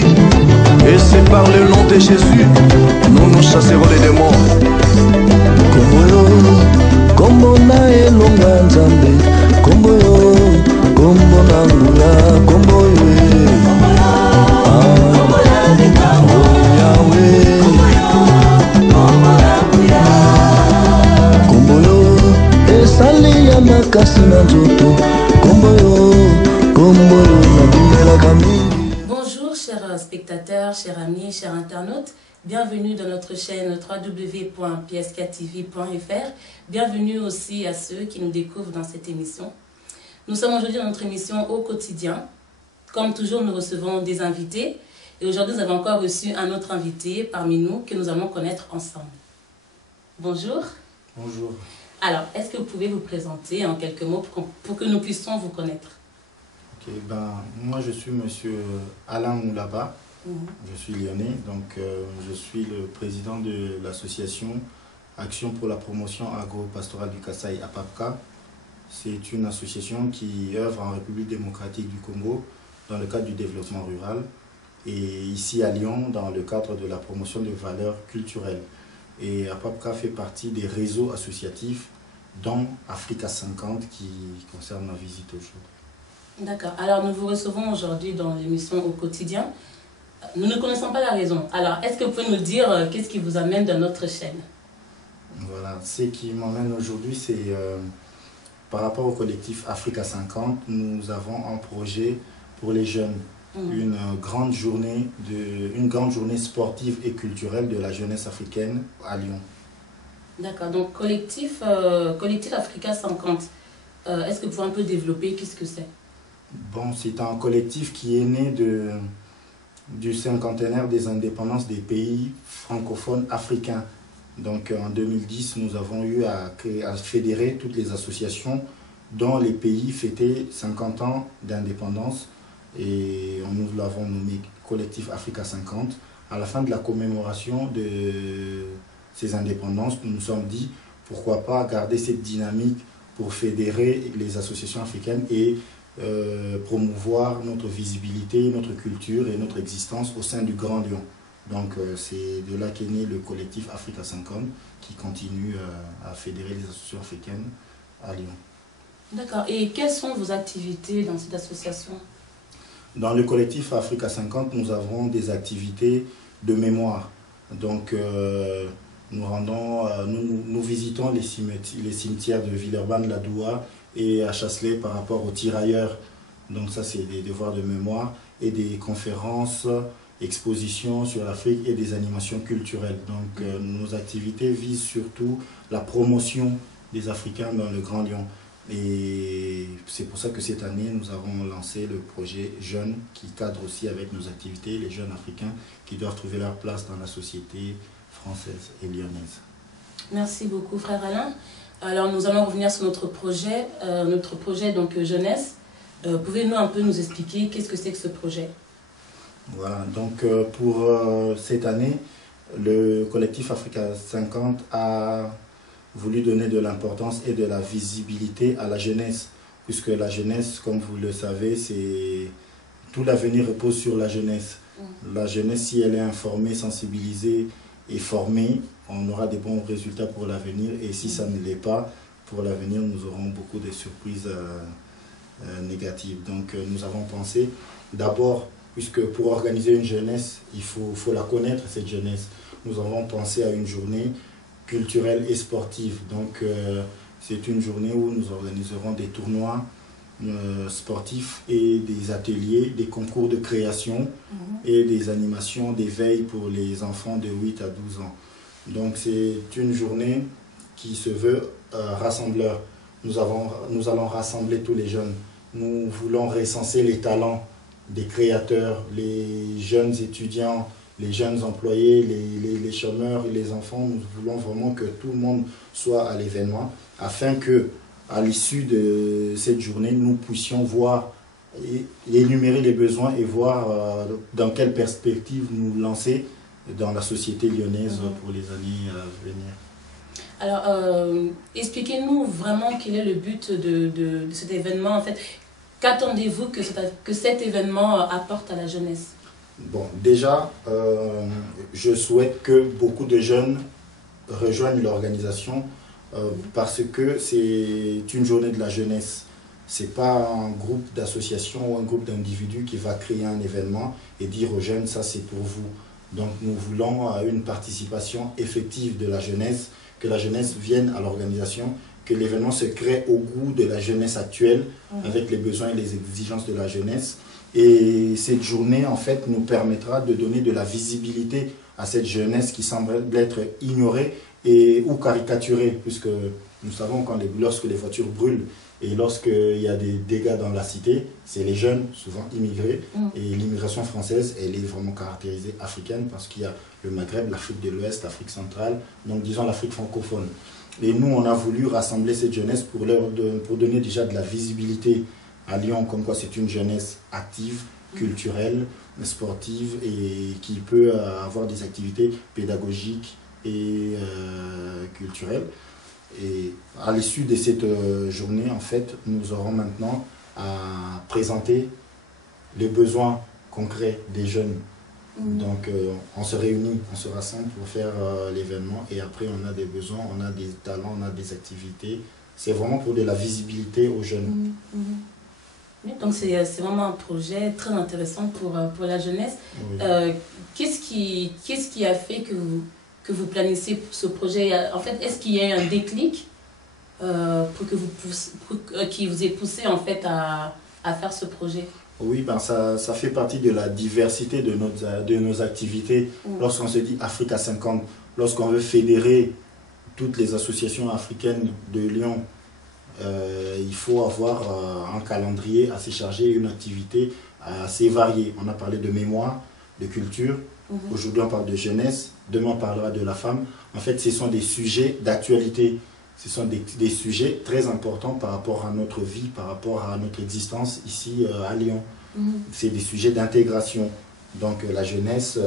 Et c'est par le nom de Jésus, nous chasserons les démons. Komboyo, kombo na elonga nzambe. Komboyo, kombo na ngula. Komboyo, Yahweh. Komboyo, esali ya makasi na nzoto. Komboyo, komboyo na bimela kamini. Bonjour chers spectateurs, chers amis, chers internautes. Bienvenue dans notre chaîne www.psk-tv.fr. Bienvenue aussi à ceux qui nous découvrent dans cette émission. Nous sommes aujourd'hui dans notre émission Au quotidien. Comme toujours, nous recevons des invités. Et aujourd'hui, nous avons encore reçu un autre invité parmi nous que nous allons connaître ensemble. Bonjour. Bonjour. Alors, est-ce que vous pouvez vous présenter en quelques mots pour que nous puissions vous connaître? Ok, moi je suis monsieur Alain Moulaba. Je suis lyonnais, donc je suis le président de l'association Action pour la promotion agro-pastorale du Kasaï APAPCA. C'est une association qui œuvre en République démocratique du Congo dans le cadre du développement rural et ici à Lyon dans le cadre de la promotion des valeurs culturelles. Et APAPCA fait partie des réseaux associatifs dont Africa 50 qui concerne ma visite aujourd'hui. D'accord. Alors nous vous recevons aujourd'hui dans l'émission Au quotidien. Nous ne connaissons pas la raison. Alors, est-ce que vous pouvez nous dire qu'est-ce qui vous amène dans notre chaîne? Voilà, ce qui m'amène aujourd'hui, c'est par rapport au collectif Africa 50, nous avons un projet pour les jeunes, une grande journée sportive et culturelle de la jeunesse africaine à Lyon. D'accord, donc collectif Africa 50, est-ce que vous pouvez un peu développer qu'est-ce que c'est? Bon, c'est un collectif qui est né du cinquantenaire des indépendances des pays francophones africains. Donc en 2010, nous avons eu à fédérer toutes les associations dont les pays fêtaient 50 ans d'indépendance et nous l'avons nommé Collectif Africa 50. À la fin de la commémoration de ces indépendances, nous nous sommes dit pourquoi pas garder cette dynamique pour fédérer les associations africaines et promouvoir notre visibilité, notre culture et notre existence au sein du Grand Lyon. Donc c'est de là qu'est né le collectif Africa 50 qui continue à fédérer les associations africaines à Lyon. D'accord. Et quelles sont vos activités dans cette association? Dans le collectif Africa 50, nous avons des activités de mémoire. Donc nous visitons les cimetières de Villeurbanne-la-Doua et à Chasselet par rapport aux tirailleurs. Donc ça c'est des devoirs de mémoire et des conférences, expositions sur l'Afrique et des animations culturelles. Donc nos activités visent surtout la promotion des Africains dans le Grand Lyon. Et c'est pour ça que cette année nous avons lancé le projet Jeunes qui cadre aussi avec nos activités, les jeunes Africains qui doivent trouver leur place dans la société française et lyonnaise. Merci beaucoup frère Alain. Alors nous allons revenir sur notre projet donc jeunesse. Pouvez-vous un peu nous expliquer qu'est-ce que c'est que ce projet? Voilà, donc pour cette année, le collectif Africa 50 a voulu donner de l'importance et de la visibilité à la jeunesse, puisque la jeunesse, comme vous le savez, tout l'avenir repose sur la jeunesse. La jeunesse, si elle est informée, sensibilisée et formée, on aura des bons résultats pour l'avenir, et si ça ne l'est pas, pour l'avenir, nous aurons beaucoup de surprises négatives. Donc nous avons pensé, d'abord, puisque pour organiser une jeunesse, il faut la connaître, cette jeunesse. Nous avons pensé à une journée culturelle et sportive. Donc c'est une journée où nous organiserons des tournois sportifs et des ateliers, des concours de création et des animations, des veilles pour les enfants de 8 à 12 ans. Donc c'est une journée qui se veut rassembleur. Nous allons rassembler tous les jeunes. Nous voulons recenser les talents des créateurs, les jeunes étudiants, les jeunes employés, les chômeurs et les enfants. Nous voulons vraiment que tout le monde soit à l'événement afin que, à l'issue de cette journée, nous puissions voir et énumérer les besoins et voir dans quelle perspective nous lancer dans la société lyonnaise pour les années à venir. Alors, expliquez-nous vraiment quel est le but de cet événement. En fait, qu'attendez-vous que cet événement apporte à la jeunesse? Bon, déjà, je souhaite que beaucoup de jeunes rejoignent l'organisation parce que c'est une journée de la jeunesse. Ce n'est pas un groupe d'associations ou un groupe d'individus qui va créer un événement et dire aux jeunes, ça c'est pour vous. Donc nous voulons une participation effective de la jeunesse, que la jeunesse vienne à l'organisation, que l'événement se crée au goût de la jeunesse actuelle, avec les besoins et les exigences de la jeunesse. Et cette journée, en fait, nous permettra de donner de la visibilité à cette jeunesse qui semble être ignorée ou caricaturée, puisque nous savons que lorsque les voitures brûlent et lorsqu'il y a des dégâts dans la cité, c'est les jeunes, souvent immigrés. Et l'immigration française, elle est vraiment caractérisée africaine parce qu'il y a le Maghreb, l'Afrique de l'Ouest, l'Afrique centrale, donc disons l'Afrique francophone. Et nous, on a voulu rassembler cette jeunesse pour donner déjà de la visibilité à Lyon, comme quoi c'est une jeunesse active, culturelle, sportive et qui peut avoir des activités pédagogiques et culturelles. Et à l'issue de cette journée, en fait, nous aurons maintenant à présenter les besoins concrets des jeunes. Donc, on se réunit, on se rassemble pour faire l'événement et après, on a des besoins, on a des talents, on a des activités. C'est vraiment pour de la visibilité aux jeunes. Oui, donc, c'est vraiment un projet très intéressant pour la jeunesse. Oui. Qu'est-ce qui a fait que vous planifiez ce projet? En fait, est-ce qu'il y a eu un déclic qui vous ait poussé en fait à faire ce projet? Oui, ben ça fait partie de la diversité de nos activités. Lorsqu'on se dit Africa 50, lorsqu'on veut fédérer toutes les associations africaines de Lyon, il faut avoir un calendrier assez chargé, une activité assez variée. On a parlé de mémoire, de culture. Aujourd'hui, on parle de jeunesse. Demain, on parlera de la femme. En fait, ce sont des sujets d'actualité. Ce sont des sujets très importants par rapport à notre vie, par rapport à notre existence ici à Lyon. C'est des sujets d'intégration. Donc, la jeunesse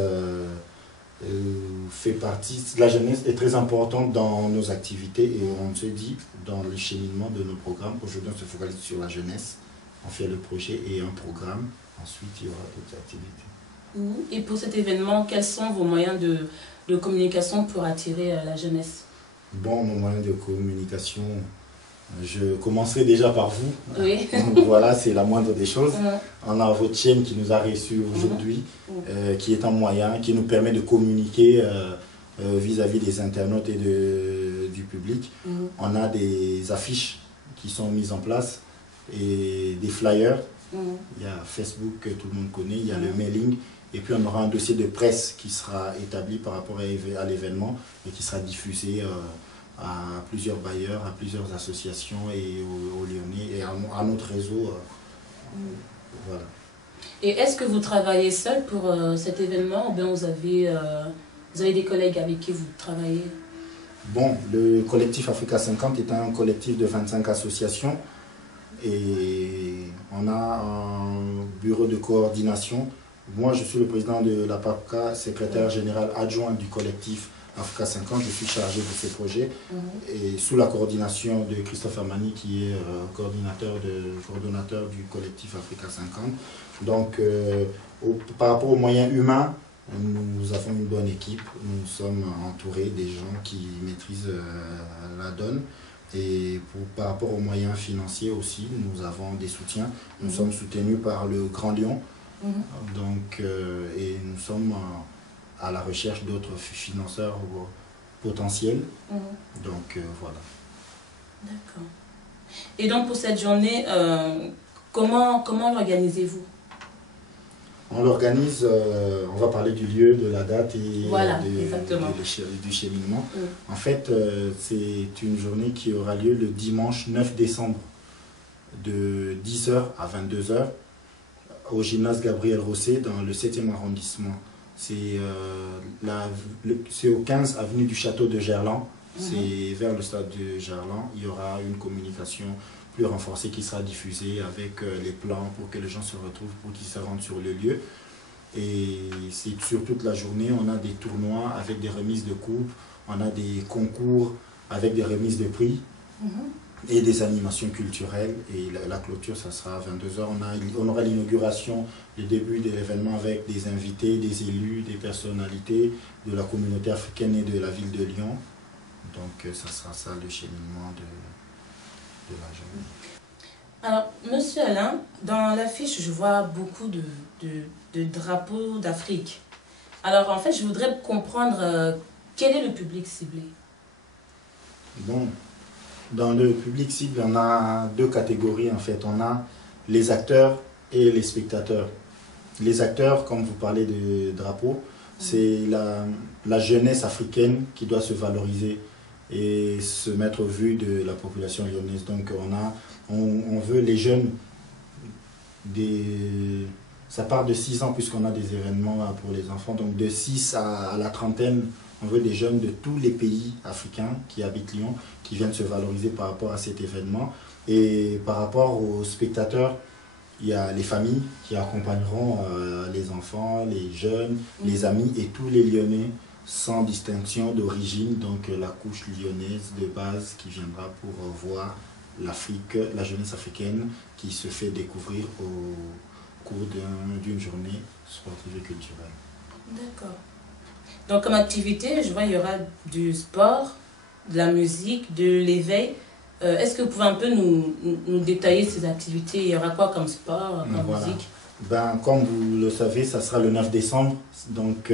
fait partie. La jeunesse est très importante dans nos activités et on se dit, dans le cheminement de nos programmes, aujourd'hui, on se focalise sur la jeunesse. On fait le projet et un programme. Ensuite, il y aura d'autres activités. Et pour cet événement, quels sont vos moyens de communication pour attirer la jeunesse? Bon, nos moyens de communication, je commencerai déjà par vous. Oui. Voilà, c'est la moindre des choses. On a votre chaîne qui nous a reçus aujourd'hui, qui est un moyen qui nous permet de communiquer vis-à-vis des internautes et du public. On a des affiches qui sont mises en place et des flyers. Il y a Facebook que tout le monde connaît, il y a le mailing. Et puis on aura un dossier de presse qui sera établi par rapport à l'événement et qui sera diffusé à plusieurs bailleurs, à plusieurs associations et aux Lyonnais et à notre réseau. Voilà. Et est-ce que vous travaillez seul pour cet événement ou bien vous avez des collègues avec qui vous travaillez? Bon, le collectif Africa 50 est un collectif de 25 associations et on a un bureau de coordination. Moi, je suis le président de la PAPCA, secrétaire général adjoint du collectif Africa 50. Je suis chargé de ces projets et sous la coordination de Christophe Amani, qui est coordonnateur du collectif Africa 50. Donc, par rapport aux moyens humains, nous avons une bonne équipe. Nous sommes entourés des gens qui maîtrisent la donne. Et par rapport aux moyens financiers aussi, nous avons des soutiens. Nous sommes soutenus par le Grand Lyon. Donc, et nous sommes à la recherche d'autres financeurs potentiels. Donc, voilà. D'accord. Et donc, pour cette journée, comment l'organisez-vous? On l'organise, on va parler du lieu, de la date et voilà, du cheminement. En fait, c'est une journée qui aura lieu le dimanche 9 décembre de 10h à 22h. Au gymnase Gabriel Rosset dans le 7e arrondissement. C'est au 15 avenue du Château de Gerland. C'est vers le stade de Gerland. Il y aura une communication plus renforcée qui sera diffusée avec les plans pour que les gens se retrouvent, pour qu'ils se rendent sur le lieu. Et c'est sur toute la journée, on a des tournois avec des remises de coupes, on a des concours avec des remises de prix. et des animations culturelles. Et la clôture, ça sera à 22h. On aura l'inauguration, le début de l'événement avec des invités, des élus, des personnalités de la communauté africaine et de la ville de Lyon. Donc ça sera ça le cheminement de la journée. Alors, Monsieur Alain, dans l'affiche, je vois beaucoup de drapeaux d'Afrique. Alors, en fait, je voudrais comprendre quel est le public ciblé. Bon, dans le public cible, on a deux catégories en fait. On a les acteurs et les spectateurs. Les acteurs, comme vous parlez de drapeaux, c'est la jeunesse africaine qui doit se valoriser et se mettre au vu de la population lyonnaise. Donc on veut les jeunes, ça part de 6 ans puisqu'on a des événements pour les enfants. Donc de 6 à la trentaine, on veut des jeunes de tous les pays africains qui habitent Lyon, qui viennent se valoriser par rapport à cet événement. Et par rapport aux spectateurs, il y a les familles qui accompagneront les enfants, les jeunes, les amis et tous les Lyonnais sans distinction d'origine. Donc la couche lyonnaise de base qui viendra pour voir l'Afrique, la jeunesse africaine qui se fait découvrir au cours d'une journée sportive et culturelle. D'accord. Donc comme activité, je vois il y aura du sport, de la musique, de l'éveil. Est-ce que vous pouvez un peu nous détailler ces activités? Il y aura quoi comme sport, comme musique? Ben, comme vous le savez, ça sera le 9 décembre, donc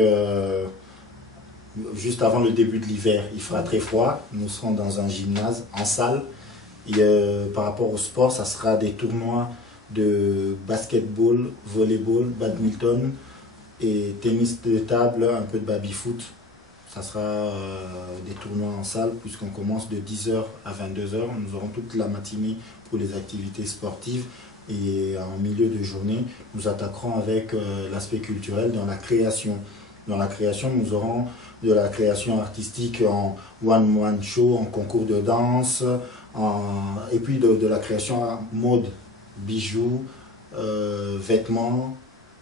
juste avant le début de l'hiver. Il fera très froid, nous serons dans un gymnase, en salle. Et, par rapport au sport, ça sera des tournois de basketball, volleyball, badminton et tennis de table, un peu de baby-foot. Ça sera des tournois en salle puisqu'on commence de 10h à 22h. Nous aurons toute la matinée pour les activités sportives et en milieu de journée, nous attaquerons avec l'aspect culturel dans la création. Dans la création, nous aurons de la création artistique en one-man show, en concours de danse, et puis de la création en mode, bijoux, vêtements,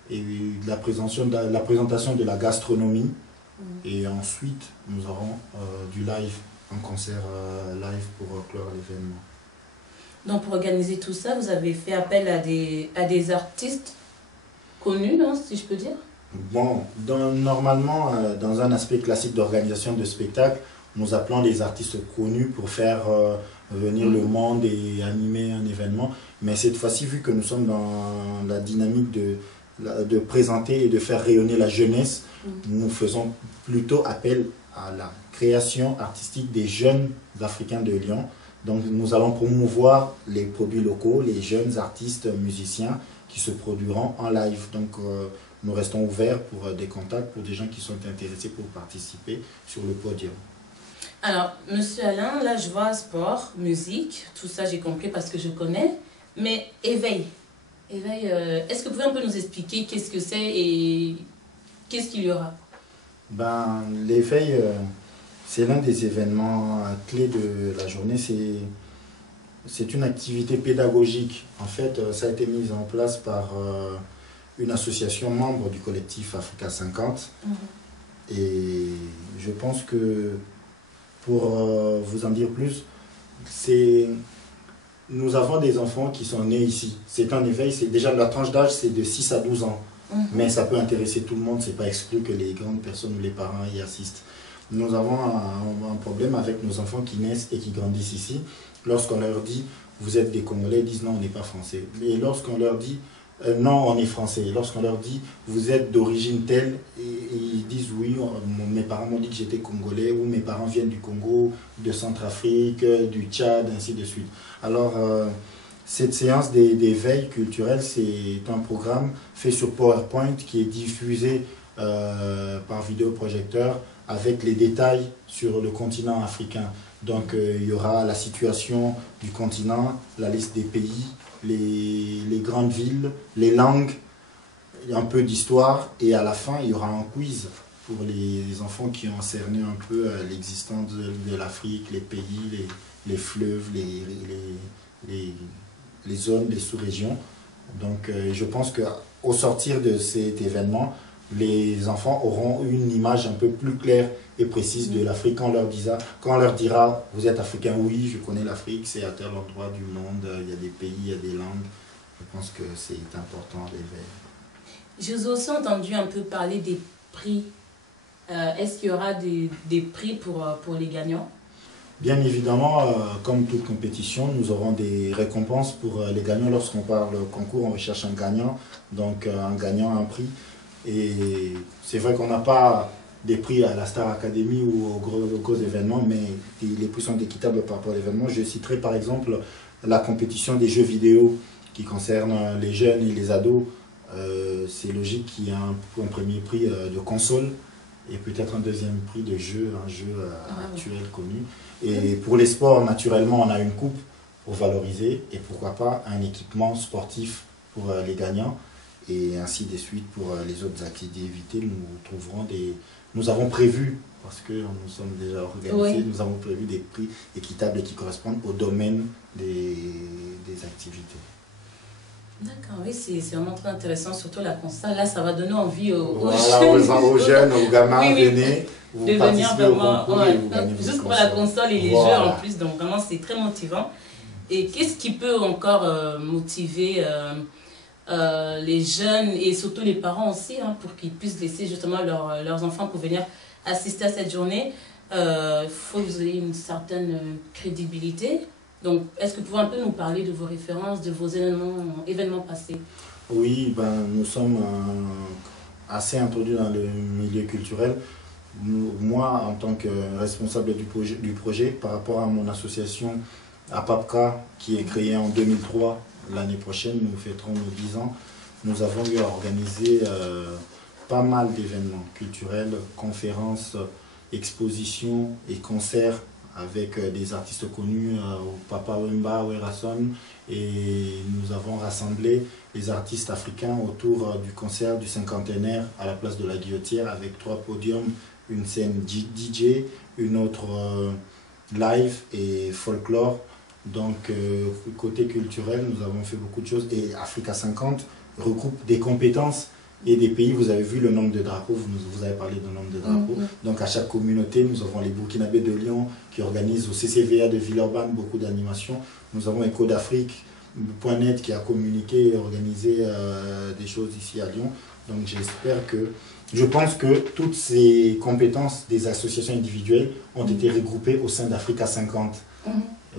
et de la présentation de la gastronomie. Et ensuite, nous aurons du live, un concert live pour clore l'événement. Donc pour organiser tout ça, vous avez fait appel à des artistes connus, non, si je peux dire? Bon, normalement, dans un aspect classique d'organisation de spectacle, nous appelons des artistes connus pour faire venir le monde et animer un événement. Mais cette fois-ci, vu que nous sommes dans la dynamique de présenter et de faire rayonner la jeunesse, nous faisons plutôt appel à la création artistique des jeunes Africains de Lyon. Donc nous allons promouvoir les produits locaux, les jeunes artistes musiciens qui se produiront en live. Donc nous restons ouverts pour des contacts, pour des gens qui sont intéressés pour participer sur le podium. Alors, Monsieur Alain, là je vois sport, musique, tout ça j'ai compris parce que je connais, mais éveil. Est-ce que vous pouvez un peu nous expliquer qu'est-ce que c'est et qu'est-ce qu'il y aura? Ben, l'éveil, c'est l'un des événements clés de la journée. C'est une activité pédagogique. En fait, ça a été mis en place par une association membre du collectif Africa 50. Et je pense que, pour vous en dire plus, nous avons des enfants qui sont nés ici. C'est un éveil, déjà la tranche d'âge, c'est de 6 à 12 ans. Mais ça peut intéresser tout le monde, c'est pas exclu que les grandes personnes ou les parents y assistent. Nous avons un problème avec nos enfants qui naissent et qui grandissent ici. Lorsqu'on leur dit, vous êtes des Congolais, ils disent non, on n'est pas français. Et lorsqu'on leur dit, non, on est français. Lorsqu'on leur dit, vous êtes d'origine telle, et ils disent, oui, mes parents m'ont dit que j'étais Congolais, ou mes parents viennent du Congo, de Centrafrique, du Tchad, ainsi de suite. Alors, cette séance d'éveil culturel, c'est un programme fait sur PowerPoint qui est diffusé par vidéoprojecteur avec les détails sur le continent africain. Donc il y aura la situation du continent, la liste des pays, les grandes villes, les langues, un peu d'histoire et à la fin il y aura un quiz pour les enfants qui ont cerné un peu l'existence de l'Afrique, les pays, les fleuves, les zones, les sous-régions. Donc je pense qu'au sortir de cet événement, les enfants auront une image un peu plus claire et précise de l'Afrique quand on leur dira, vous êtes africain, oui, je connais l'Afrique, c'est à tel endroit du monde, il y a des pays, il y a des langues. Je pense que c'est important d'éveiller. Je vous ai aussi entendu un peu parler des prix. Est-ce qu'il y aura des prix pour les gagnants? Bien évidemment, comme toute compétition, nous aurons des récompenses pour les gagnants. Lorsqu'on parle concours, on recherche un gagnant, donc un gagnant, un prix. Et c'est vrai qu'on n'a pas des prix à la Star Academy ou aux gros événements, mais les prix sont équitables par rapport à l'événement. Je citerai par exemple la compétition des jeux vidéo qui concerne les jeunes et les ados. C'est logique qu'il y ait un premier prix de console et peut-être un deuxième prix de jeu, un jeu actuel connu. Et pour les sports, naturellement, on a une coupe pour valoriser et pourquoi pas un équipement sportif pour les gagnants et ainsi de suite pour les autres activités. Nous avons prévu, parce que nous sommes déjà organisés, nous avons prévu des prix équitables et qui correspondent au domaine des activités. D'accord, oui, c'est vraiment très intéressant, surtout la console. Là, ça va donner envie aux jeunes, aux gamins, venez, de venir vraiment, juste pour la console et les jeux en plus. Donc vraiment, c'est très motivant. Et qu'est-ce qui peut encore motiver les jeunes et surtout les parents aussi, pour qu'ils puissent laisser justement leurs enfants pour venir assister à cette journée? Il faut que vous ayez une certaine crédibilité. Donc, est-ce que vous pouvez un peu nous parler de vos références, de vos événements passés? Oui, nous sommes assez introduits dans le milieu culturel. Moi, en tant que responsable du projet, par rapport à mon association APAPCA, qui est créée en 2003, l'année prochaine, nous fêterons nos 10 ans, nous avons eu à organiser pas mal d'événements culturels, conférences, expositions et concerts avec des artistes connus, Papa Wemba, Werason, et nous avons rassemblé les artistes africains autour du concert du cinquantenaire à la place de la Guillotière avec 3 podiums, une scène DJ, une autre live et folklore. Donc côté culturel, nous avons fait beaucoup de choses et Africa 50 regroupe des compétences et des pays. Vous avez vu le nombre de drapeaux, vous avez parlé du nombre de drapeaux. Donc à chaque communauté, nous avons les Burkinabés de Lyon qui organisent au CCVA de Villeurbanne beaucoup d'animations. Nous avons Echo d'Afrique.net qui a communiqué et organisé des choses ici à Lyon. Donc je pense que toutes ces compétences des associations individuelles ont été regroupées au sein d'Africa 50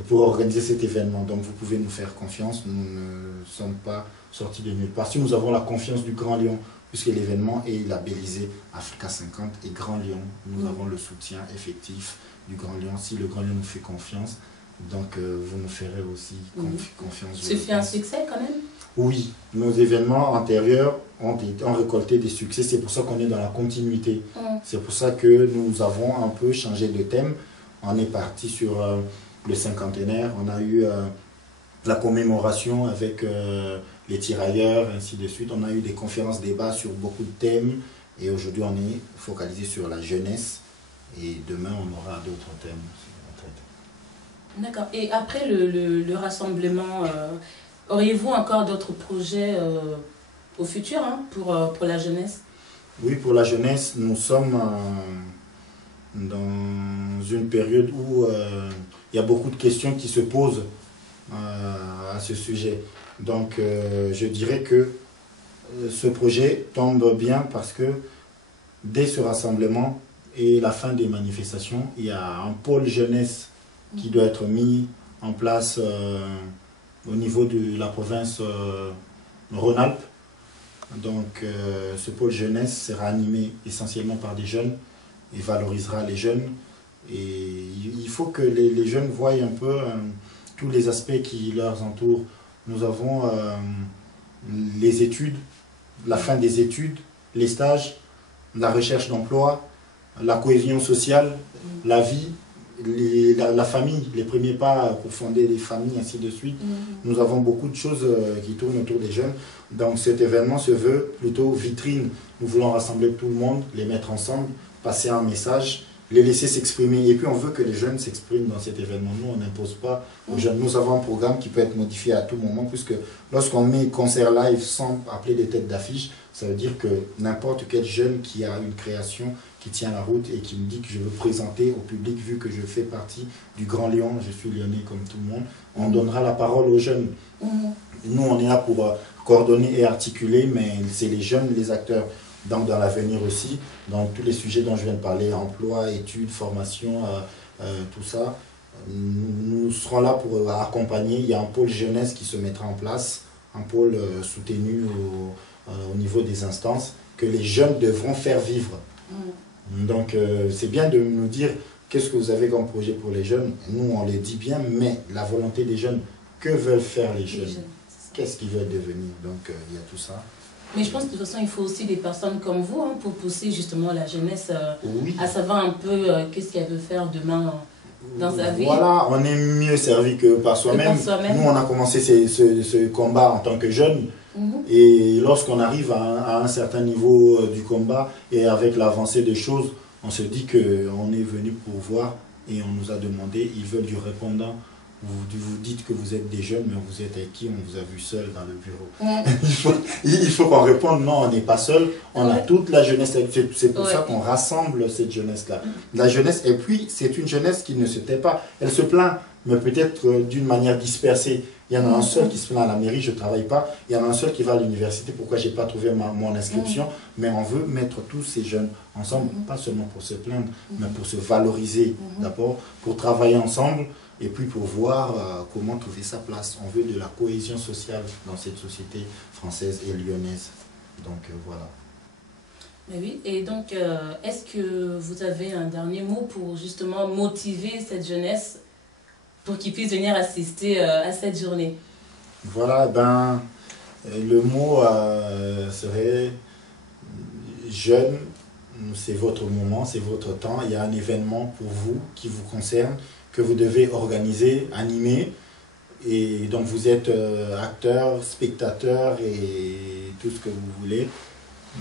pour organiser cet événement. Donc vous pouvez nous faire confiance, nous ne sommes pas sortis de nulle part. Si nous avons la confiance du Grand Lyon, puisque l'événement est labellisé Africa 50 et Grand Lyon, nous avons le soutien effectif du Grand Lyon. Si le Grand Lyon nous fait confiance, donc vous nous ferez aussi confiance. Ça fait un succès quand même? Oui, nos événements antérieurs ont récolté des succès, c'est pour ça qu'on est dans la continuité. C'est pour ça que nous avons un peu changé de thème. On est parti sur le cinquantenaire, on a eu la commémoration avec les tirailleurs, ainsi de suite. On a eu des conférences, débats sur beaucoup de thèmes et aujourd'hui on est focalisé sur la jeunesse et demain on aura d'autres thèmes. D'accord. Et après le rassemblement, auriez-vous encore d'autres projets au futur pour la jeunesse? Oui, pour la jeunesse, nous sommes dans une période où il y a beaucoup de questions qui se posent à ce sujet. Donc je dirais que ce projet tombe bien parce que dès ce rassemblement et la fin des manifestations, il y a un pôle jeunesse qui doit être mis en place au niveau de la province Rhône-Alpes. Donc ce pôle jeunesse sera animé essentiellement par des jeunes et valorisera les jeunes. Et il faut que les jeunes voient un peu tous les aspects qui leur entourent. Nous avons les études, la fin des études, les stages, la recherche d'emploi, la cohésion sociale, la vie, la famille, les premiers pas pour fonder des familles, ainsi de suite. Nous avons beaucoup de choses qui tournent autour des jeunes. Donc cet événement se veut plutôt vitrine. Nous voulons rassembler tout le monde, les mettre ensemble, passer un message, les laisser s'exprimer. Et puis on veut que les jeunes s'expriment dans cet événement. Nous, on n'impose pas aux jeunes. Nous avons un programme qui peut être modifié à tout moment, puisque lorsqu'on met concert live sans appeler des têtes d'affiche, Ça veut dire que n'importe quel jeune qui a une création qui tient la route et qui me dit que je veux présenter au public, vu que je fais partie du Grand Lyon, je suis lyonnais comme tout le monde, on donnera la parole aux jeunes. Nous, on est là pour coordonner et articuler, mais c'est les jeunes, les acteurs. Donc dans l'avenir aussi, dans tous les sujets dont je viens de parler, emploi, études, formation, tout ça, nous serons là pour accompagner. Il y a un pôle jeunesse qui se mettra en place, un pôle soutenu au niveau des instances, que les jeunes devront faire vivre. Donc c'est bien de nous dire qu'est-ce que vous avez comme projet pour les jeunes. Nous on les dit bien, mais la volonté des jeunes, que veulent faire les jeunes? Qu'est-ce qu'ils veulent devenir? Donc il y a tout ça. Mais je pense que de toute façon il faut aussi des personnes comme vous pour pousser justement la jeunesse à savoir un peu qu'est-ce qu'elle veut faire demain dans sa vie. Voilà, on est mieux servi que par soi-même. Nous on a commencé ce combat en tant que jeunes. Et lorsqu'on arrive à un certain niveau du combat et avec l'avancée des choses, on se dit qu'on est venu pour voir et on nous a demandé, ils veulent du répondant. Vous dites que vous êtes des jeunes, mais vous êtes avec qui? On vous a vu seul dans le bureau. Il faut qu'on réponde, non, on n'est pas seul, on a toute la jeunesse. C'est pour ça qu'on rassemble cette jeunesse-là. La jeunesse, et puis c'est une jeunesse qui ne se tait pas. Elle se plaint, mais peut-être d'une manière dispersée. Il y en a un seul qui se plaint à la mairie, je ne travaille pas. Il y en a un seul qui va à l'université, pourquoi je n'ai pas trouvé mon inscription. Mais on veut mettre tous ces jeunes ensemble, pas seulement pour se plaindre, mais pour se valoriser d'abord, pour travailler ensemble, et puis pour voir comment trouver sa place. On veut de la cohésion sociale dans cette société française et lyonnaise. Donc voilà. Mais oui, et donc est-ce que vous avez un dernier mot pour justement motiver cette jeunesse pour qu'ils puissent venir assister à cette journée? Voilà, ben, le mot serait jeune, c'est votre moment, c'est votre temps. Il y a un événement pour vous qui vous concerne, que vous devez organiser, animer. Et donc vous êtes acteur, spectateur et tout ce que vous voulez.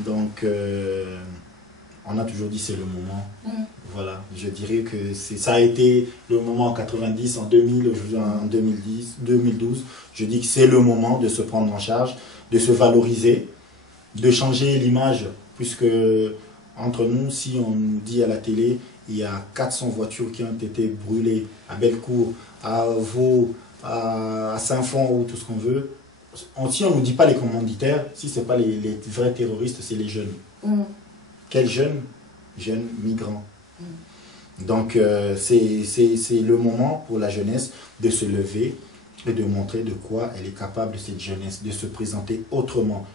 Donc on a toujours dit c'est le moment. Voilà, je dirais que ça a été le moment en 90, en 2000, en 2010, 2012. Je dis que c'est le moment de se prendre en charge, de se valoriser, de changer l'image, puisque entre nous, si on nous dit à la télé, il y a 400 voitures qui ont été brûlées à Bellecour, à Vaud, à Saint-Fond ou tout ce qu'on veut. Si on ne nous dit pas les commanditaires, si ce n'est pas les vrais terroristes, c'est les jeunes. Quels jeunes? Jeunes migrants. Donc c'est le moment pour la jeunesse de se lever et de montrer de quoi elle est capable, cette jeunesse, de se présenter autrement.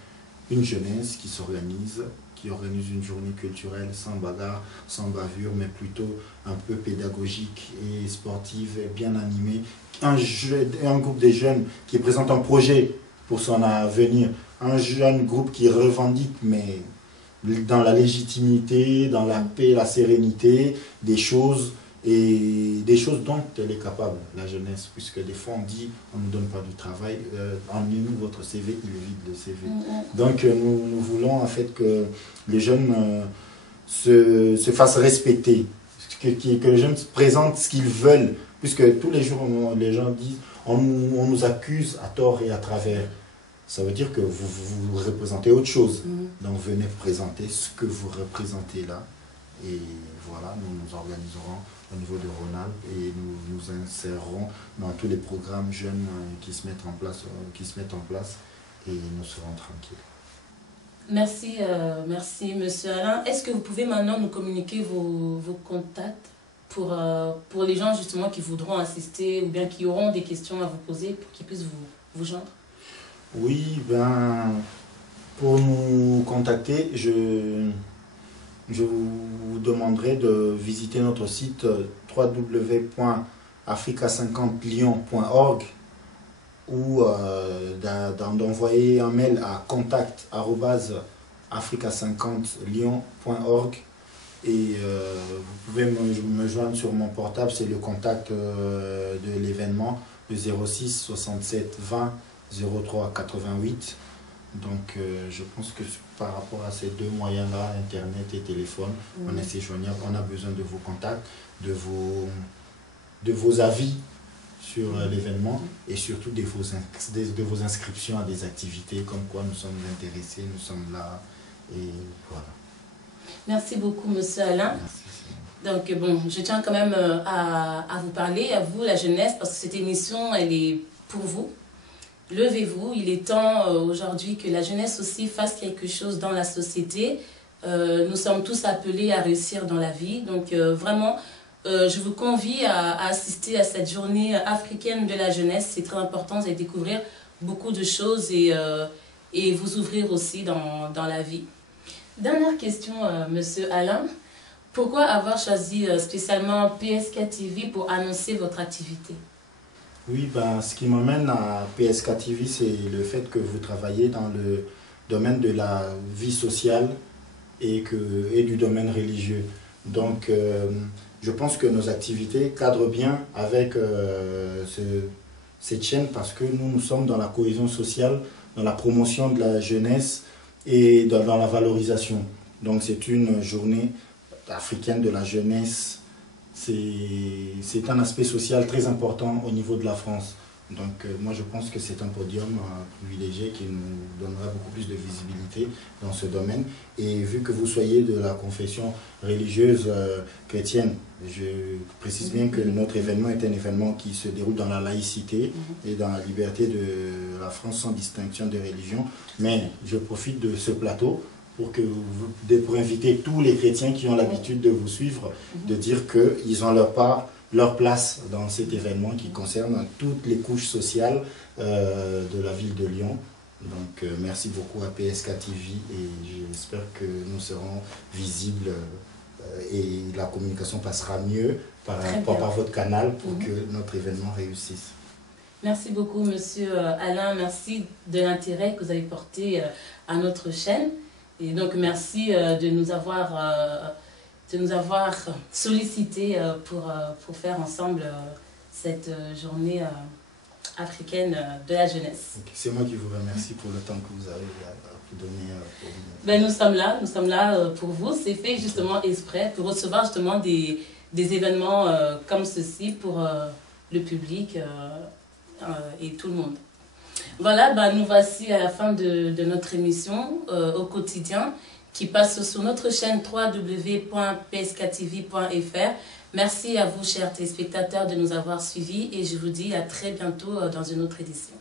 Une jeunesse qui s'organise, qui organise une journée culturelle sans bagarre, sans bavure, mais plutôt un peu pédagogique et sportive, et bien animée. Un groupe de jeunes qui présente un projet pour son avenir. Un jeune groupe qui revendique, mais dans la légitimité, dans la paix, la sérénité, des choses dont elle est capable, la jeunesse, puisque des fois on dit on ne nous donne pas du travail, emmenez-nous votre CV, il est vide le CV. Donc nous voulons en fait que les jeunes se fassent respecter, que les jeunes présentent ce qu'ils veulent, puisque tous les jours les gens disent on nous accuse à tort et à travers. Ça veut dire que vous représentez autre chose. Donc venez présenter ce que vous représentez là. Et voilà, nous nous organiserons au niveau de Rhône-Alpes et nous nous insérerons dans tous les programmes jeunes qui se mettent en place et nous serons tranquilles. Merci, merci Monsieur Alain. Est-ce que vous pouvez maintenant nous communiquer vos contacts pour les gens justement qui voudront assister ou bien qui auront des questions à vous poser pour qu'ils puissent vous joindre? Oui, ben, pour nous contacter, je vous demanderai de visiter notre site www.africa50lyon.org ou d'envoyer un mail à contact@africa50lyon.org et vous pouvez me joindre sur mon portable, c'est le contact de l'événement, le 06 67 20 03 88. Donc je pense que par rapport à ces deux moyens-là, Internet et téléphone, on est assez joignable. On a besoin de vos contacts, de vos avis sur l'événement et surtout de vos inscriptions à des activités comme quoi nous sommes intéressés, nous sommes là Et voilà. Merci beaucoup, Monsieur Alain. Merci. Donc, bon, je tiens quand même à vous parler, à vous, la jeunesse, parce que cette émission, elle est pour vous. Levez-vous, il est temps aujourd'hui que la jeunesse aussi fasse quelque chose dans la société. Nous sommes tous appelés à réussir dans la vie. Donc, vraiment, je vous convie à assister à cette journée africaine de la jeunesse. C'est très important, vous allez découvrir beaucoup de choses et vous ouvrir aussi dans la vie. Dernière question, Monsieur Alain. Pourquoi avoir choisi spécialement PSK TV pour annoncer votre activité? Oui, ben, ce qui m'amène à PSK TV, c'est le fait que vous travaillez dans le domaine de la vie sociale et du domaine religieux. Donc, je pense que nos activités cadrent bien avec cette chaîne parce que nous sommes dans la cohésion sociale, dans la promotion de la jeunesse et dans la valorisation. Donc, c'est une journée africaine de la jeunesse. C'est un aspect social très important au niveau de la France. Donc moi je pense que c'est un podium privilégié qui nous donnera beaucoup plus de visibilité dans ce domaine. Et vu que vous soyez de la confession religieuse chrétienne, je précise bien que notre événement est un événement qui se déroule dans la laïcité et dans la liberté de la France sans distinction de religion. Mais je profite de ce plateau pour inviter tous les chrétiens qui ont l'habitude de vous suivre, de dire qu'ils ont leur place dans cet événement qui concerne toutes les couches sociales de la ville de Lyon. Donc merci beaucoup à PSK TV et j'espère que nous serons visibles et la communication passera mieux par votre canal pour que notre événement réussisse. Merci beaucoup Monsieur Alain, merci de l'intérêt que vous avez porté à notre chaîne. Et donc, merci de nous avoir sollicité pour faire ensemble cette journée africaine de la jeunesse. Okay. C'est moi qui vous remercie pour le temps que vous avez donné. Ben, nous sommes là pour vous. C'est fait justement exprès pour recevoir justement des événements comme ceci pour le public et tout le monde. Voilà, bah, nous voici à la fin de notre émission au quotidien qui passe sur notre chaîne www.psktv.fr. Merci à vous, chers téléspectateurs, de nous avoir suivis et je vous dis à très bientôt dans une autre édition.